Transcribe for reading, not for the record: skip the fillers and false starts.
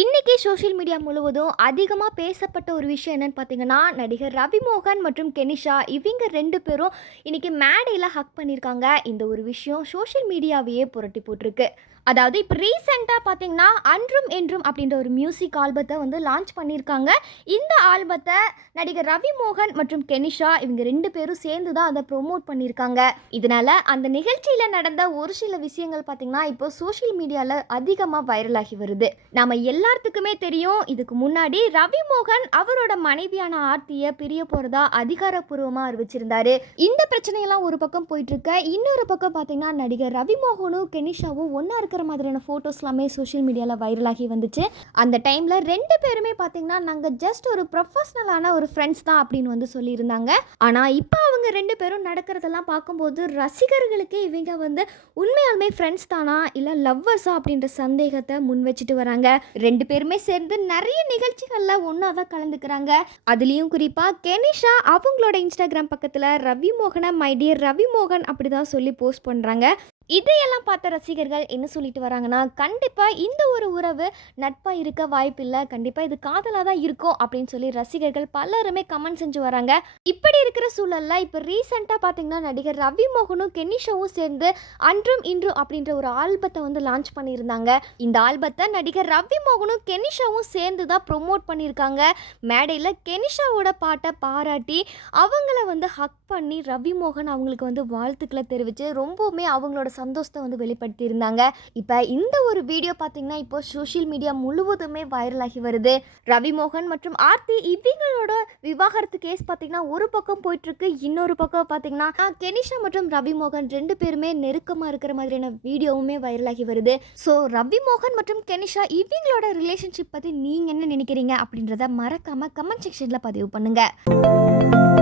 இன்னைக்கு social media முழுவதும் அதிகமாக பேசப்பட்ட ஒரு விஷயம் என்னன்னு பார்த்தீங்கன்னா, நடிகர் ரவிமோகன் மற்றும் கெனிஷா இவங்க 2 பேரும் இன்னைக்கு மேடையில ஹக் பண்ணியிருக்காங்க. இந்த ஒரு விஷயம் சோஷியல் மீடியாவையே புரட்டி போட்டிருக்கு. அதாவது இப்போ ரீசெண்டாக பார்த்தீங்கன்னா, அன்றும் என்றும் அப்படின்ற ஒரு மியூசிக் ஆல்பத்தை வந்து லான்ச் பண்ணியிருக்காங்க. இந்த ஆல்பத்தை நடிகர் ரவிமோகன் மற்றும் கெனிஷா இவங்க 2 பேரும் சேர்ந்து தான் அதை ப்ரொமோட் பண்ணியிருக்காங்க. இதனால அந்த நிகழ்ச்சியில் நடந்த ஒரு சில விஷயங்கள் பார்த்தீங்கன்னா, இப்போ சோஷியல் மீடியாவில் அதிகமாக வைரலாகி வருது. நம்ம எல்லாத்துக்குமே தெரியும், இதுக்கு முன்னாடி ரவிமோகன் அவரோட மனைவியான ஆர்த்தியை பிரிய போகிறதா அதிகாரப்பூர்வமாக அறிவிச்சிருந்தாரு. இந்த பிரச்சனையெல்லாம் ஒரு பக்கம் போயிட்டு இருக்க, இன்னொரு பக்கம் பார்த்தீங்கன்னா நடிகர் ரவிமோகனும் கெனிஷாவும் ஒன்றா இருக்கிற மாதிரியான ஃபோட்டோஸ் எல்லாமே சோஷியல் மீடியாவில் வைரலாகி வந்துச்சு. அந்த டைமில் 2 பேருமே பார்த்தீங்கன்னா, நாங்கள் ஜஸ்ட் ஒரு ப்ரொஃபஷ்னலான ஒரு ஃப்ரெண்ட்ஸ் தான் அப்படின்னு வந்து சொல்லியிருந்தாங்க. ஆனால் இப்போ அவங்க 2 பேரும் நடக்கிறதெல்லாம் பார்க்கும்போது ரசிகர்களுக்கே இவங்க வந்து உண்மையாலுமே ஃப்ரெண்ட்ஸ் தானா இல்லை லவ்வர்ஸா அப்படின்ற சந்தேகத்தை முன் வச்சுட்டு வராங்க. 2 பேருமே சேர்ந்து நிறைய நிகழ்ச்சிகளில் ஒன்றா தான் கலந்துக்கிறாங்க. அதுலேயும் குறிப்பாக கெனிஷா அவங்களோட இன்ஸ்டாகிராம் பக்கத்தில் ரவிமோகனை மை டியர் ரவிமோகன் அப்படி தான் சொல்லி போஸ்ட் பண்ணுறாங்க. இதையெல்லாம் பார்த்த ரசிகர்கள் என்ன சொல்லிட்டு வராங்கன்னா, கண்டிப்பாக இந்த ஒரு உறவு நட்பாக இருக்க வாய்ப்பில்லை, கண்டிப்பாக இது காதலாக தான் இருக்கும் அப்படின்னு சொல்லி ரசிகர்கள் பலருமே கமெண்ட் செஞ்சு வராங்க. இப்படி இருக்கிற சூழலில் இப்போ ரீசெண்டாக பார்த்தீங்கன்னா, நடிகர் ரவிமோகனும் கெனிஷாவும் சேர்ந்து அன்றும் இன்றும் அப்படின்ற ஒரு ஆல்பத்தை வந்து லான்ச் பண்ணியிருந்தாங்க. இந்த ஆல்பத்தை நடிகர் ரவிமோகனும் கெனிஷாவும் சேர்ந்து தான் ப்ரொமோட் பண்ணியிருக்காங்க. மேடையில் கெனிஷாவோட பாட்டை பாராட்டி அவங்கள வந்து ஹக் பண்ணி ரவிமோகன் அவங்களுக்கு வந்து வாழ்த்துக்களை தெரிவித்து ரொம்பவுமே அவங்களோட சந்தோஷத்தை வந்து வெளிப்படுத்தியிருந்தாங்க. இப்போ இந்த ஒரு வீடியோ பார்த்தீங்கன்னா, இப்போ சோஷியல் மீடியா முழுவதுமே வைரலாகி வருது. ரவிமோகன் மற்றும் ஆர்த்தி இவங்களோட விவாகரத்து கேஸ் பார்த்தீங்கன்னா ஒரு பக்கம் போயிட்டுருக்கு, இன்னொரு பக்கம் பார்த்தீங்கன்னா கெனிஷா மற்றும் ரவிமோகன் 2 பேருமே நெருக்கமாக இருக்கிற மாதிரியான வீடியோவுமே வைரலாகி வருது. ஸோ ரவிமோகன் மற்றும் கெனிஷா இவங்களோட ரிலேஷன்ஷிப் பற்றி நீங்கள் என்ன நினைக்கிறீங்க அப்படின்றத மறக்காமல் கமெண்ட் செக்ஷனில் பதிவு பண்ணுங்கள்.